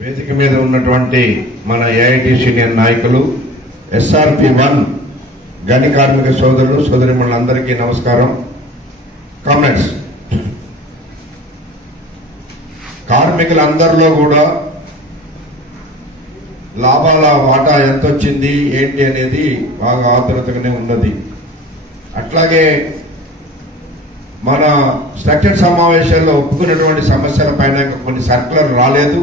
వేదిక మీద ఉన్నటువంటి మన ఏఐటి సీనియర్ నాయకులు SRP1 గని కార్మిక సోదరులు సోదరిమణులందరికీ నమస్కారం. కామెంట్స్ కార్మికులందరిలో కూడా లాభాల వాటా ఎంత వచ్చింది ఏంటి అనేది బాగా ఆతృతగానే ఉన్నది. అట్లాగే మన స్ట్రక్చర్ సమావేశాల్లో ఒప్పుకున్నటువంటి సమస్యల పైన కొన్ని సర్కులర్ రాలేదు,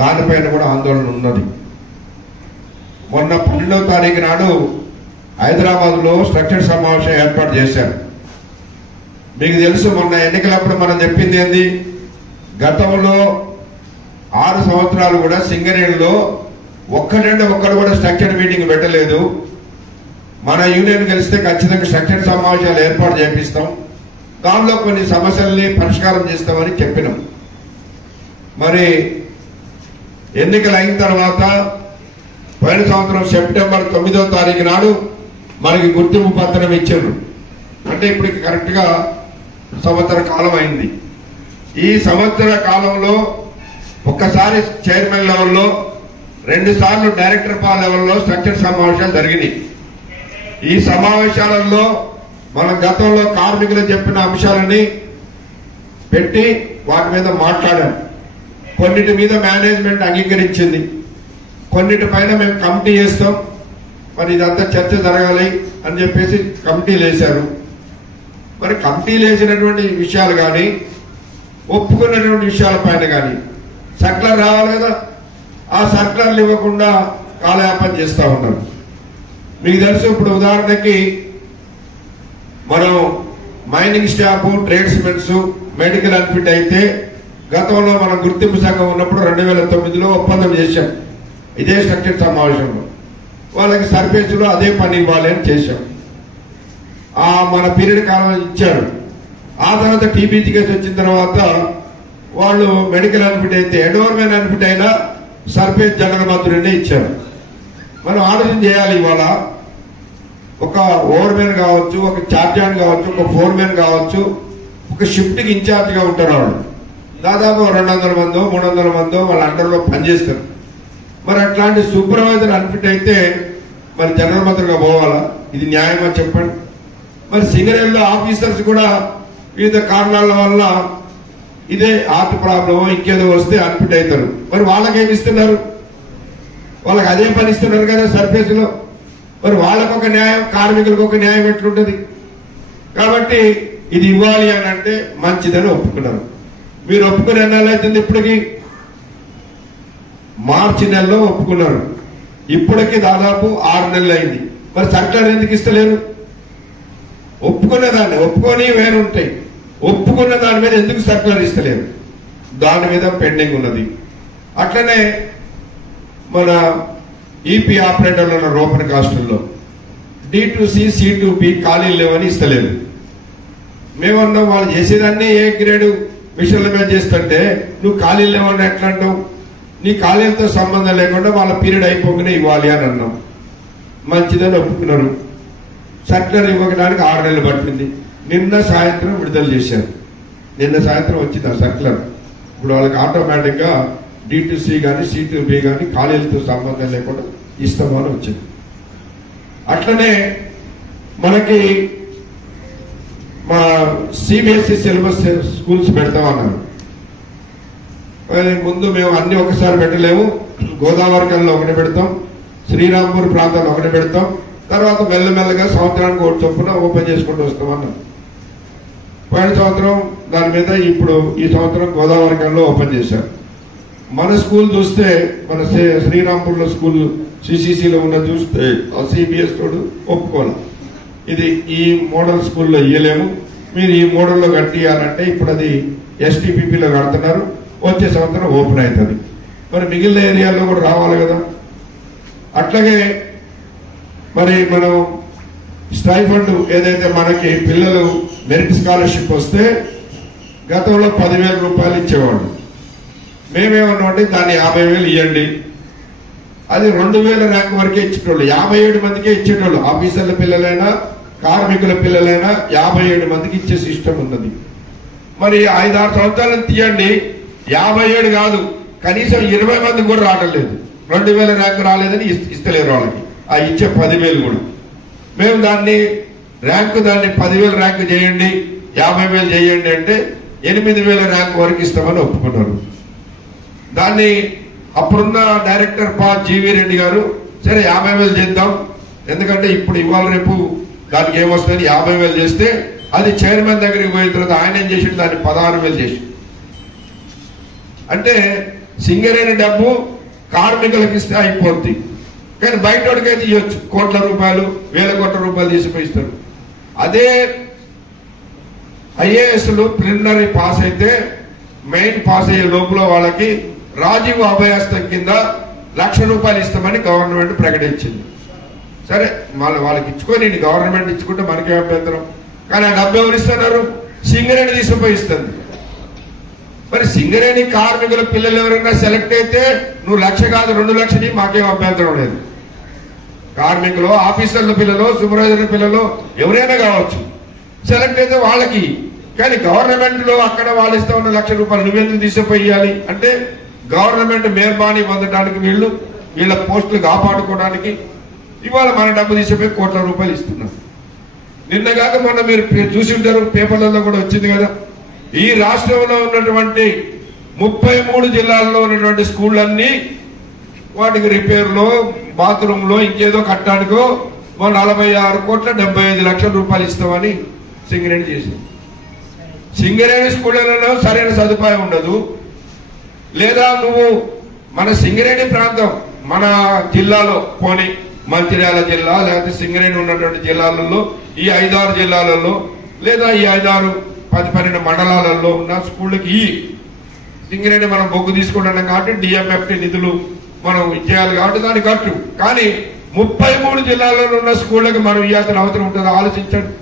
దానిపైన కూడా ఆందోళన ఉన్నది. మొన్న 12వ తారీఖు నాడు హైదరాబాద్లో స్ట్రక్చర్ సమావేశం ఏర్పాటు చేశారు. మీకు తెలుసు, మొన్న ఎన్నికలప్పుడు మనం చెప్పింది ఏంది, గతంలో 6 సంవత్సరాలు కూడా సింగరేణిలో ఒక్కడు కూడా స్ట్రక్చర్ మీటింగ్ పెట్టలేదు. మన యూనియన్ గెలిస్తే ఖచ్చితంగా స్ట్రక్చర్ సమావేశాలు ఏర్పాటు చేపిస్తాం, దానిలో కొన్ని సమస్యల్ని పరిష్కారం చేస్తామని చెప్పినాం. మరి ఎన్నికలు అయిన తర్వాత పోయిన సంవత్సరం సెప్టెంబర్ 9వ తారీఖు నాడు మనకి గుర్తింపు పత్రం ఇచ్చారు. అంటే ఇప్పటికి కరెక్ట్ గా సంవత్సర కాలం అయింది. ఈ సంవత్సర కాలంలో ఒక్కసారి చైర్మన్ లెవెల్లో, 2 సార్లు డైరెక్టర్ లెవెల్లో స్ట్రక్చర్ సమావేశాలు జరిగినాయి. ఈ సమావేశాలలో మనం గతంలో కార్మికులు చెప్పిన అంశాలని పెట్టి వాటి మీద మాట్లాడాం. కొన్నిటి మీద మేనేజ్మెంట్ అంగీకరించింది, కొన్నిటి పైన మేము కమిటీ చేస్తాం, మరి ఇదంతా చర్చ జరగాలి అని చెప్పేసి కమిటీలు వేశారు. మరి కమిటీలు వేసినటువంటి విషయాలు కానీ ఒప్పుకున్నటువంటి విషయాల పైన కానీ సర్కులర్ రావాలి కదా, ఆ సర్కులర్లు ఇవ్వకుండా కాలయాపన చేస్తూ ఉన్నారు. మీకు తెలుసు, ఇప్పుడు ఉదాహరణకి మనం మైనింగ్ స్టాఫ్, ట్రేడ్స్మెన్స్, మెడికల్ అన్ఫిట్ అయితే గతంలో మన గుర్తింపు సంఘం ఉన్నప్పుడు 2009లో ఒప్పందం చేశాం. ఇదే స్ట్రక్చర్ సమావేశంలో వాళ్ళకి సర్ఫేస్లో అదే పని ఇవ్వాలి అని చేశాం. మన పీరియడ్ కాలం ఇచ్చారు. ఆ తర్వాత టీబీజీ కేసు వచ్చిన తర్వాత వాళ్ళు మెడికల్ అన్ఫిట్ అయితే, ఎన్విరాన్మెంట్ అన్ఫిట్ అయినా సర్ఫేస్ జనరల్ మంత్రులనే ఇచ్చారు. మనం ఆలోచన చేయాలి. ఇవాళ ఒక ఓవర్మెన్ కావచ్చు, ఒక చార్జాన్ కావచ్చు, ఒక ఫోర్మెన్ కావచ్చు, ఒక షిఫ్ట్కి ఇన్ఛార్జ్గా ఉంటారు. వాళ్ళు దాదాపు 200 మందో 300 మందో వాళ్ళ అండర్లో పనిచేస్తారు. మరి అట్లాంటి సూపర్వైజర్ అన్ఫిట్ అయితే మరి జనరల్ మంత్రిగా పోవాలా? ఇది న్యాయమా చెప్పండి. మరి సింగరేణిలో ఆఫీసర్స్ కూడా వివిధ కారణాల వల్ల ఇదే హార్ట్ ప్రాబ్లమో ఇంకేదో వస్తే అన్ఫిట్ అవుతారు. మరి వాళ్ళకేమి ఇస్తున్నారు? వాళ్ళకి అదే పని ఇస్తున్నారు కదా సర్ఫేస్ లో. మరి వాళ్ళకు ఒక న్యాయం, కార్మికులకు ఒక న్యాయం ఎట్లుంటది? కాబట్టి ఇది ఇవ్వాలి అని అంటే మంచిదని ఒప్పుకున్నారు. మీరు ఒప్పుకుని ఎన్నాళ్ళు అవుతుంది? ఇప్పటికి మార్చి నెలలో ఒప్పుకున్నారు. ఇప్పటికి దాదాపు 6 నెలలు అయింది. మరి సర్కారు ఎందుకు ఇస్తలేరు? ఒప్పుకున్న దాన్ని ఒప్పుకొని వేరుంటాయి, ఒప్పుకున్న దాని మీద ఎందుకు సర్కులర్ ఇస్తలేరు? దాని మీద పెండింగ్ ఉన్నది. అట్లనే మన ఈపీ ఆపరేటర్లు ఉన్న రోపన్ కాస్టుల్లో D2C, C2B ఖాళీలు లేవని ఇస్తలేదు. మేమన్నాం, వాళ్ళు చేసేదాన్ని ఏ గ్రేడు మిషన్ల మీద చేస్తుంటే నువ్వు ఖాళీలు లేవని ఎట్లా అంటావు? నీ ఖాళీలతో సంబంధం లేకుండా వాళ్ళ పీరియడ్ అయిపోగానే ఇవ్వాలి అని అన్నాం. మంచిదని ఒప్పుకున్నారు. సర్కులర్ ఇవ్వడానికి 6 నెలలు పట్టింది. నిన్న సాయంత్రం విడుదల చేశారు. నిన్న సాయంత్రం వచ్చింది ఆ సర్కులర్. ఇప్పుడు వాళ్ళకి ఆటోమేటిక్ గా D2C కానీ C2B కానీ ఖాళీలతో సంబంధం లేకుండా ఇస్తామని వచ్చింది. అట్లనే మనకి మా CBSE సిలబస్ స్కూల్స్ పెడతామన్నారు. ముందు మేము అన్ని ఒకసారి పెట్టలేము, గోదావరికల్లో ఒకటి పెడతాం, శ్రీరాంపూర్ ప్రాంతంలో ఒకటి పెడతాం, తర్వాత మెల్లమెల్లగా సంవత్సరానికి ఒకటి చొప్పున ఓపెన్ చేసుకుంటూ వస్తామన్నారు. పోయిన సంవత్సరం దాని మీద ఇప్పుడు ఈ సంవత్సరం గోదావరికల్లో ఓపెన్ చేశారు. మన స్కూల్ చూస్తే, మన శ్రీరాంపూర్లో స్కూల్ CCCలో ఉన్న చూస్తే ఆ CBS తోడు ఒప్పుకోవాలి. ఇది ఈ మోడల్ స్కూల్లో ఇయ్యలేము, మీరు ఈ మోడల్లో కట్టియాలంటే ఇప్పుడు అది STPPలో కడుతున్నారు. వచ్చే సంవత్సరం ఓపెన్ అవుతుంది. మరి మిగిలిన ఏరియాల్లో కూడా రావాలి కదా. అట్లాగే మరి మనం స్టైఫండ్ ఏదైతే మనకి పిల్లలు మెరిట్ స్కాలర్షిప్ వస్తే గతంలో 10,000 రూపాయలు ఇచ్చేవాళ్ళు. మేమేమన్నామంటే దాన్ని 50,000 ఇవ్వండి. అది 2,000 ర్యాంక్ వరకే ఇచ్చేటోళ్ళు, 57 మందికే ఇచ్చేటోళ్ళు. ఆఫీసర్ల పిల్లలైనా కార్మికుల పిల్లలైనా 57 మందికి ఇచ్చే సిస్టమ్ ఉన్నది. మరి 5-6 సంవత్సరాలను తీయండి, 57 కాదు, కనీసం 20 మంది కూడా రావడం లేదు. 2000 ర్యాంకు రాలేదని ఇస్తలేరు వాళ్ళకి. ఆ ఇచ్చే 10,000 కూడా మేము దాన్ని 10,000 ర్యాంకు చేయండి, 50,000 చేయండి అంటే 8,000 ర్యాంకు వరకు ఇస్తామని ఒప్పుకున్నారు. దాన్ని అప్పుడున్న డైరెక్టర్ జీవీ రెడ్డి గారు సరే 50,000 చేద్దాం, ఎందుకంటే ఇప్పుడు ఇవాళ రేపు దానికి ఏమొస్తుంది 50,000 చేస్తే అది చైర్మన్ దగ్గరికి పోయిన తర్వాత ఆయన ఏం చేసి దాన్ని 16,000 చేసి, అంటే సింగరేణి డబ్బు కార్మికులకు ఇస్తే అయిపోద్ది, కానీ బయటోడికైతే ఇవ్వచ్చు కోట్ల రూపాయలు, వేల కోట్ల రూపాయలు తీసుకుపోయిస్తారు. అదే ఐఏఎస్లు ప్రిలిమినరీ పాస్ అయితే మెయిన్ పాస్ అయ్యే లోపల వాళ్ళకి రాజీవ్ అభయాస్తం కింద ₹1,00,000 ఇస్తామని గవర్నమెంట్ ప్రకటించింది. సరే వాళ్ళకి ఇచ్చుకొని గవర్నమెంట్ ఇచ్చుకుంటే మనకే అభ్యంతరం, కానీ ఆ డబ్బు ఎవరు ఇస్తున్నారు? సింగరేణి తీసుకుపోయి ఇస్తుంది. మరి సింగరేణి కార్మికుల పిల్లలు ఎవరైనా సెలెక్ట్ అయితే నువ్వు 1,00,000 కాదు 2,00,000 మాకేం అభ్యంతరం లేదు. కార్మికులు, ఆఫీసర్ల పిల్లలు, సూపర్వైజర్ల పిల్లలు ఎవరైనా కావచ్చు, సెలెక్ట్ అయితే వాళ్ళకి. కానీ గవర్నమెంట్ లో అక్కడ వాళ్ళు ఇస్తా ఉన్న ₹1,00,000 నువ్వెందుకు తీసుకుపోయాలి అంటే గవర్నమెంట్ మేర్బానీ పొందడానికి వీళ్ళ పోస్టులు కాపాడుకోవడానికి ఇవాళ మన డబ్బు తీసుకుపోయి కోట్ల రూపాయలు ఇస్తున్నారు. నిన్న కాక మొన్న మీరు చూసి ఉంటారు, పేపర్లలో కూడా వచ్చింది కదా, ఈ రాష్ట్రంలో ఉన్నటువంటి 33 జిల్లాల్లో ఉన్నటువంటి స్కూళ్ళన్నీ వాటికి రిపేర్లో, బాత్రూంలో, ఇంకేదో కట్టడానికో 46,75,00,000 ఇస్తామని సింగరేణి చేసింది. సింగరేణి స్కూళ్లలో సరైన సదుపాయం ఉండదు. లేదా నువ్వు మన సింగరేణి ప్రాంతం మన జిల్లాలో పోనీ మంచిర్యాల జిల్లా లేకపోతే సింగరేణి ఉన్నటువంటి జిల్లాలలో ఈ 5-6 జిల్లాలలో లేదా ఈ 5-6-10-12 మండలాలలో ఉన్న స్కూళ్ళకి సింగరేణి మనం బొగ్గు తీసుకుంటున్నాం కాబట్టి డిఎంఎఫ్టీ నిధులు మనం ఇచ్చేయాలి కాబట్టి దాన్ని కట్టు. కానీ 33 జిల్లాలలో ఉన్న స్కూళ్ళకి మనం ఇవ్వాల్సిన అవసరం ఉంటుంది. ఆలోచించండి.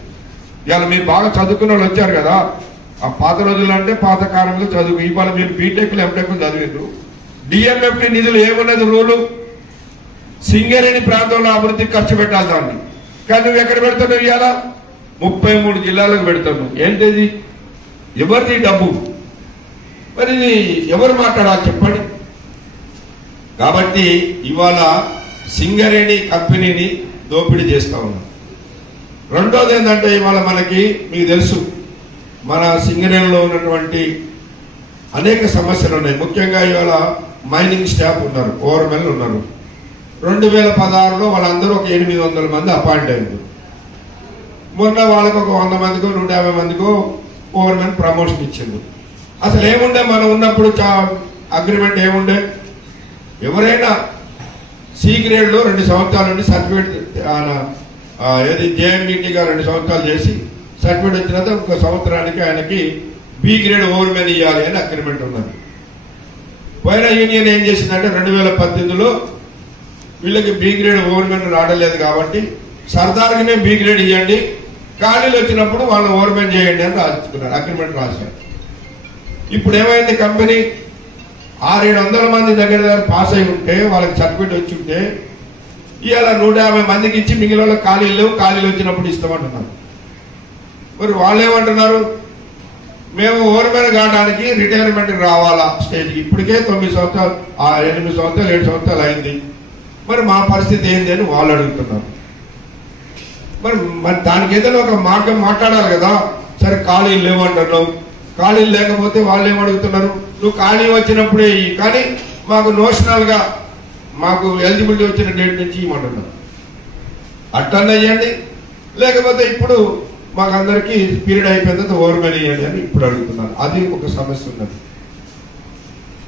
ఇవాళ మీరు బాగా చదువుకున్న వాళ్ళు వచ్చారు కదా, ఆ పాత రోజులు అంటే పాత కాలంలో చదువు, ఇవాళ మీరు బీటెక్లు ఎంటెక్లు చదివారు. డిఎంఎఫ్టీ నిధులు ఏమున్నది రూలు? సింగరేణి ప్రాంతంలో అభివృద్ధికి ఖర్చు పెట్టాలి దాన్ని. కానీ నువ్వు ఎక్కడ పెడతావు? ఇవాళ 33 జిల్లాలకు పెడతావు. ఏంటిది? ఎవరిది డబ్బు? మరి ఎవరు మాట్లాడాలి చెప్పండి. కాబట్టి ఇవాళ సింగరేణి కంపెనీని దోపిడీ చేస్తా ఉన్నాం. రెండోది ఏంటంటే ఇవాళ మనకి మీకు తెలుసు మన సింగరేణిలో ఉన్నటువంటి అనేక సమస్యలు ఉన్నాయి. ముఖ్యంగా ఇవాళ మైనింగ్ స్టాఫ్ ఉన్నారు, ఓవర్మెన్ ఉన్నారు. 2016లో వాళ్ళందరూ ఒక 800 మంది అపాయింట్ అయ్యారు. మొన్న వాళ్ళకు ఒక 100 మందికో 150 మందికో ఓవర్మెన్ ప్రమోషన్ ఇచ్చింది. అసలు ఏముండే మనం ఉన్నప్పుడు అగ్రిమెంట్ ఏముండే? ఎవరైనా సి గ్రేడ్ లో 2 సంవత్సరాల నుండి సర్టిఫికేట్ ఏది జేఎంఈటీగా 2 సంవత్సరాలు చేసి సర్టిఫికేట్ వచ్చిన తర్వాత 1 సంవత్సరానికి ఆయనకి బి గ్రేడ్ ఓవర్మెన్ ఇవ్వాలి అని అగ్రిమెంట్ ఉన్నది. పోయిన యూనియన్ ఏం చేసిందంటే 2018లో వీళ్ళకి బి గ్రేడ్ ఓవర్మెన్ రావడలేదు కాబట్టి సర్దార్కినే బి గ్రేడ్ ఇవ్వండి, ఖాళీలు వచ్చినప్పుడు వాళ్ళని ఓవర్మెన్ చేయండి అని రాసుకున్నారు, అగ్రిమెంట్ రాశారు. ఇప్పుడు ఏమైంది? కంపెనీ 600-700 మంది దగ్గర పాస్ అయి ఉంటే వాళ్ళకి సర్టిఫికేట్ వచ్చి ఉంటే ఇవాళ 150 మందికి ఇచ్చి మిగిలిన వాళ్ళకి ఖాళీలు వచ్చినప్పుడు ఇస్తామంటున్నారు. మరి వాళ్ళు ఏమంటున్నారు? మేము ఓవర్మెన్ కావడానికి రిటైర్మెంట్ రావాలా స్టేజ్కి. ఇప్పటికే 9 సంవత్సరాలు 8 సంవత్సరాలు 7 సంవత్సరాలు అయింది. మరి మా పరిస్థితి ఏంటి అని వాళ్ళు అడుగుతున్నారు. మరి దానికి ఏదైనా ఒక మార్గం మాట్లాడాలి కదా. సరే ఖాళీలు లేవంటున్నావు, ఖాళీలు లేకపోతే వాళ్ళు ఏమడుగుతున్నారు? నువ్వు ఖాళీ వచ్చినప్పుడే కానీ మాకు నోషనల్ గా మాకు ఎలిజిబిలిటీ వచ్చిన డేట్ నుంచి ఇవ్వమంటున్నారు. అట్టన్నా ఇవ్వండి, లేకపోతే ఇప్పుడు మాకు అందరికీ పీరియడ్ అయిపోయిన తర్వాత ఓవర్మెన్ ఇవ్వండి అని ఇప్పుడు అడుగుతున్నారు. అది ఒక సమస్య ఉన్నది.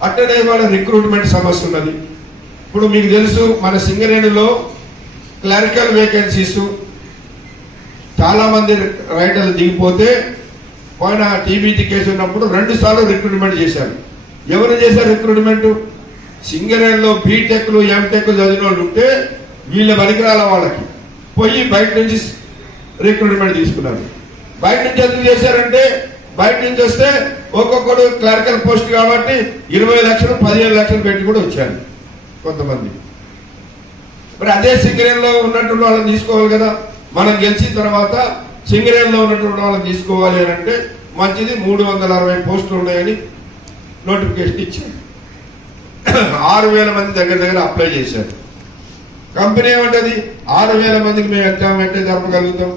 అట్టనే వాళ్ళ రిక్రూట్మెంట్ సమస్య ఉన్నది. ఇప్పుడు మీకు తెలుసు మన సింగరేణిలో క్లరికల్ వేకెన్సీస్ చాలా మంది రైటర్లు దిగిపోతే పోయిన టీబీటీ కేసు ఉన్నప్పుడు 2 సార్లు రిక్రూట్మెంట్ చేశారు. ఎవరు చేశారు రిక్రూట్మెంట్? సింగరేణిలో బీటెక్లు ఎంటెక్లు చదివిన వాళ్ళు ఉంటే వీళ్ళ పరికరాల వాళ్ళకి పోయి బయట నుంచి రిక్రూట్మెంట్ తీసుకున్నారు. బయట నుంచి ఎందుకు చేశారంటే బయట నుంచి వస్తే ఒక్కొక్కడు క్లరికల్ పోస్ట్ కాబట్టి 20 లక్షలు 15 లక్షలు పెట్టి కూడా వచ్చారు కొంతమంది. మరి అదే సింగరేణిలో ఉన్నటువంటి వాళ్ళని తీసుకోవాలి కదా. మనం గెలిచిన తర్వాత సింగరేణిలో ఉన్నటువంటి వాళ్ళని తీసుకోవాలి అని అంటే మంచిది 360 పోస్టులు ఉన్నాయని నోటిఫికేషన్ ఇచ్చారు. 6,000 మంది దగ్గర అప్లై చేశారు. కంపెనీ ఏమంటది 6,000 మందికి మేము ఎగ్జామ్ అంటే జరపగలుగుతాం,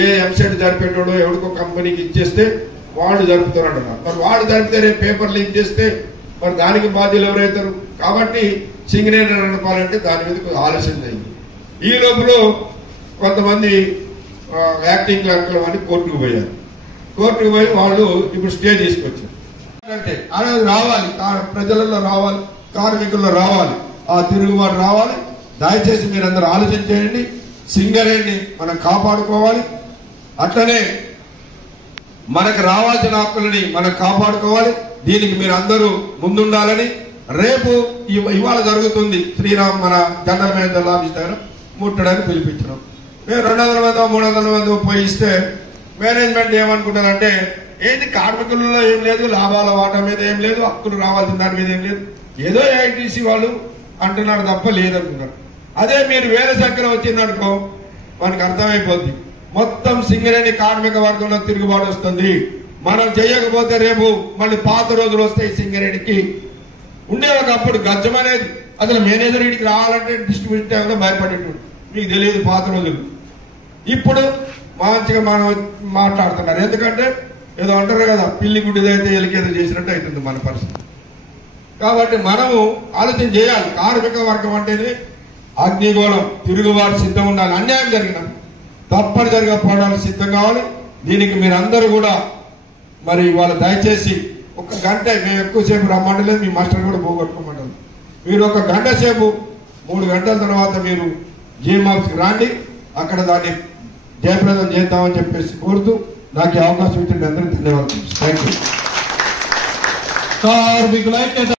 ఏ ఎంసెట్ జరిపేటోడో ఎవరికో కంపెనీకి ఇచ్చేస్తే వాళ్ళు జరుపుతారు అంటున్నారు. మరి వాళ్ళు జరిపితే రేపు పేపర్ లీక్ చేస్తే మరి దానికి బాధ్యులు ఎవరైతారు? కాబట్టి సింగరేణి నడపాలంటే దాని మీద ఆలస్యం అయింది. ఈ లోపల కొంతమంది యాక్టింగ్ క్లర్క్లు అని కోర్టుకు పోయారు. కోర్టుకు పోయి వాళ్ళు ఇప్పుడు స్టే తీసుకొచ్చారు. అంటే అనేది రావాలి, ప్రజలలో రావాలి, కార్మికుల్లో రావాలి, ఆ తిరుగుబాటు రావాలి. దయచేసి మీరందరూ ఆలోచన చేయండి. సింగరేణిని మనం కాపాడుకోవాలి. అట్లనే మనకు రావాల్సిన హక్కులని మనం కాపాడుకోవాలి. దీనికి మీరు అందరూ ముందుండాలని రేపు ఇవాళ జరుగుతుంది శ్రీరామ్ మన జనరల్ మేనేజర్ ఆఫీస్ దగ్గర ముట్టడానికి పిలిపించినాం. మేము 200 మందో 300 మందో పోయి ఇస్తే మేనేజ్మెంట్ ఏమనుకుంటారంటే ఏంటి కార్మికులలో ఏం లేదు, లాభాల వాటా మీద ఏం లేదు, హక్కులు రావాల్సిన దాని మీద ఏం లేదు, ఏదో ఏఐటీసీ వాళ్ళు అంటున్నారు తప్ప లేదనుకున్నారు. అదే మీరు వేల సంఖ్యలో వచ్చిందనుకో మనకు అర్థమైపోద్ది. మొత్తం సింగరేణి కార్మిక వర్గంలో తిరుగుబాటు వస్తుంది. మనం చేయకపోతే రేపు మళ్ళీ పాత రోజులు వస్తాయి. సింగరేణికి ఉండే ఒకప్పుడు గజ్జం అనేది అసలు మేనేజర్ ఇంటికి రావాలంటే డిస్ట్రిబ్యూటర్ భయపడేటోడు. మీకు తెలియదు పాత రోజులు. ఇప్పుడు మంచిగా మనం మాట్లాడుతున్నారు. ఎందుకంటే ఏదో అంటారు కదా, పిల్లి గుడ్డిదైతే ఎలికేదో చేసినట్టు అవుతుంది మన పరిస్థితి. కాబట్టి మనము ఆలోచన చేయాలి. కార్మిక వర్గం అంటేనే అగ్నిగోళం, తిరుగుబాటు సిద్ధం ఉండాలి. అన్యాయం జరిగిన తప్పనిసరిగా పోవడానికి సిద్ధం కావాలి. దీనికి మీరందరూ కూడా మరి ఇవాళ దయచేసి 1 గంట, మేము ఎక్కువసేపు రమ్మంటలేదు, మీ మాస్టర్ కూడా పోగొట్టుకోమంటారు. మీరు 1 గంట సేపు 3 గంటల తర్వాత మీరు జీఎంఆఫ్స్కి రాండి, అక్కడ దాన్ని జయప్రదం చేద్దామని చెప్పేసి కోరుతూ నాకు అవకాశం ఇచ్చిన అందరికీ ధన్యవాదాలు. Thank you.